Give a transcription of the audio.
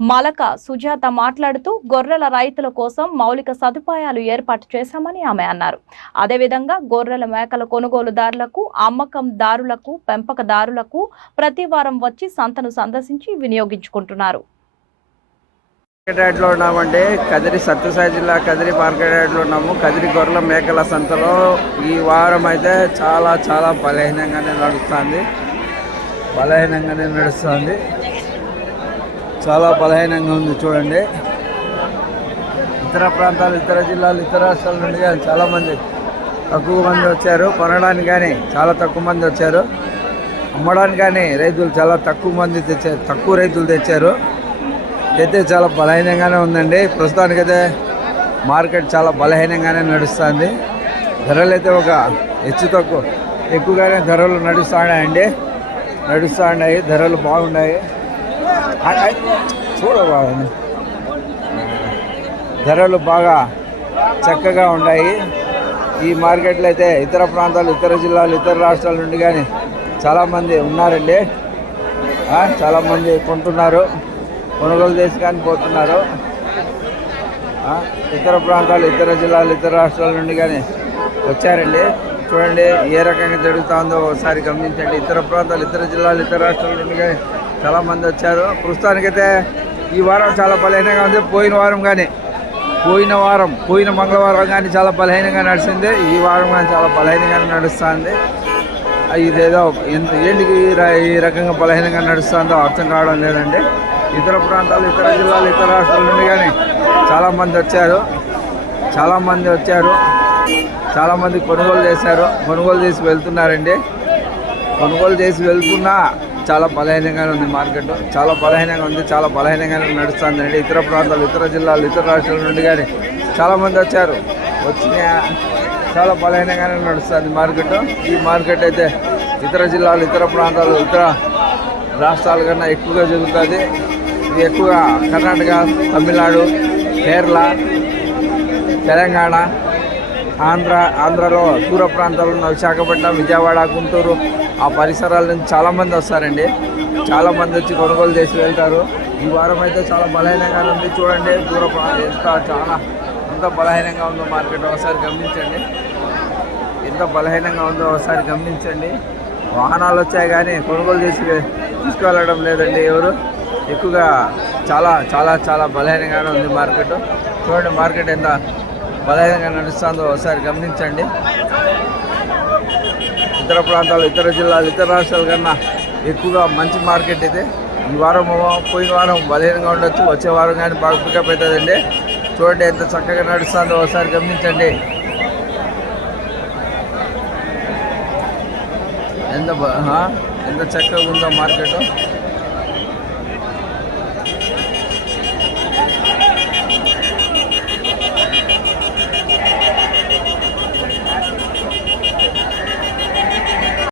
Malaka Sujatha మాట్లాడుతూ గొర్రెల రైతుల కోసం మౌలిక సదుపాయాలు ఏర్పాటు చేశామని ఆమె అన్నారు. అదేవిధంగా గొర్రెల మేకల కొనుగోలుదారులకు అమ్మకందారులకు పెంపకదారులకు ప్రతి వారం వచ్చి సంతను సందర్శించి వినియోగించుకుంటున్నారు. మార్కెట్లో ఉన్నామంటే కదిరి సత్యసాయి జిల్లా కదిరి మార్కెట్లో ఉన్నాము. కదిరి గొర్రెల మేకల సంతలో ఈ వారం అయితే చాలా చాలా బలహీనంగానే నడుస్తుంది. బలహీనంగానే నడుస్తుంది. చాలా బలహీనంగా ఉంది చూడండి. ఇతర ప్రాంతాలు ఇతర జిల్లాలు ఇతర రాష్ట్రాల నుండి కానీ చాలామంది తక్కువ మంది వచ్చారు. కొనడానికి కానీ చాలా తక్కువ మంది వచ్చారు. అమ్మడానికి కానీ రైతులు చాలా తక్కువ మంది తెచ్చారు తక్కువ రైతులు తెచ్చారు. అయితే చాలా బలహీనంగానే ఉందండి. ప్రస్తుతానికైతే మార్కెట్ చాలా బలహీనంగానే నడుస్తుంది. ధరలు అయితే ఒక హెచ్చు తక్కువ ఎక్కువగానే ధరలు నడుస్తున్నాయండి. నడుస్తూ ఉన్నాయి ధరలు బాగున్నాయి. చూడవా? ధరలు బాగా చక్కగా ఉన్నాయి. ఈ మార్కెట్లో అయితే ఇతర ప్రాంతాలు ఇతర జిల్లాలు ఇతర రాష్ట్రాల నుండి కానీ చాలామంది ఉన్నారండి. చాలామంది కొంటున్నారు. కొనుగోలు చేసి కానీ పోతున్నారు. ఆ, ఇతర ప్రాంతాలు ఇతర జిల్లాలు ఇతర రాష్ట్రాల నుండి కానీ వచ్చారండి. చూడండి ఏ రకంగా జరుగుతుందో ఒకసారి గమనించండి. ఇతర ప్రాంతాలు ఇతర జిల్లాలు ఇతర రాష్ట్రాల నుండి కానీ చాలామంది వచ్చారు. ప్రస్తుతానికైతే ఈ వారం చాలా బలహీనంగా ఉంది. పోయిన వారం కానీ పోయిన వారం పోయిన మంగళవారం కానీ చాలా బలహీనంగా నడిచింది. ఈ వారం కానీ చాలా బలహీనంగా నడుస్తుంది. ఇదేదో ఎంత ఏంటికి ఈ ఈ రకంగా బలహీనంగా నడుస్తుందో అర్థం కావడం లేదండి. ఇతర ప్రాంతాలు ఇతర జిల్లాలు ఇతర రాష్ట్రాల నుండి కానీ చాలామంది వచ్చారు. చాలామంది వచ్చారు. చాలామంది కొనుగోలు చేశారు. కొనుగోలు చేసి వెళ్తున్నారండి. కొనుగోలు చేసి వెళ్తున్నా చాలా బలహీనంగానే ఉంది మార్కెట్. చాలా బలహీనంగా ఉంది చాలా బలహీనంగానే నడుస్తుందండి ఇతర ప్రాంతాలు ఇతర జిల్లాలు ఇతర రాష్ట్రాల నుండి కానీ చాలామంది వచ్చారు. వచ్చిన చాలా బలహీనంగానే నడుస్తుంది మార్కెట్. ఈ మార్కెట్ అయితే ఇతర జిల్లాలు ఇతర ప్రాంతాలు ఇతర రాష్ట్రాల కన్నా ఎక్కువగా జరుగుతుంది. ఇది ఎక్కువగా కర్ణాటక తమిళనాడు కేరళ తెలంగాణ ఆంధ్ర ఆంధ్రలో దూర ప్రాంతాలు ఉన్న విశాఖపట్నం విజయవాడ గుంటూరు ఆ పరిసరాల నుంచి చాలామంది వస్తారండి. చాలామంది వచ్చి కొనుగోలు చేసి వెళ్తారు. ఈ వారం అయితే చాలా బలహీనంగా ఉంది. చూడండి దూర ఎంత చాలా ఎంత బలహీనంగా ఉందో మార్కెట్. ఒకసారి గమనించండి. ఎంత బలహీనంగా ఉందో ఒకసారి గమనించండి. వాహనాలు వచ్చాయి కానీ కొనుగోలు చేసి తీసుకువెళ్ళడం లేదండి ఎవరు. ఎక్కువగా చాలా చాలా చాలా బలహీనంగానే ఉంది మార్కెట్. చూడండి మార్కెట్ ఎంత బలహీనంగా నడుస్తుందో ఒకసారి గమనించండి. ఇతర ప్రాంతాలు ఇతర జిల్లాలు ఇతర రాష్ట్రాల కన్నా ఎక్కువగా మంచి మార్కెట్ ఇది ఈ వారం పోయిన వారం బలహీనంగా ఉండొచ్చు. వచ్చే వారం కానీ బాగా పికప్ అవుతుందండి. చూడండి ఎంత చక్కగా నడుస్తుందో ఒకసారి గమనించండి. ఎంత ఎంత చక్కగా ఉందో మార్కెట్.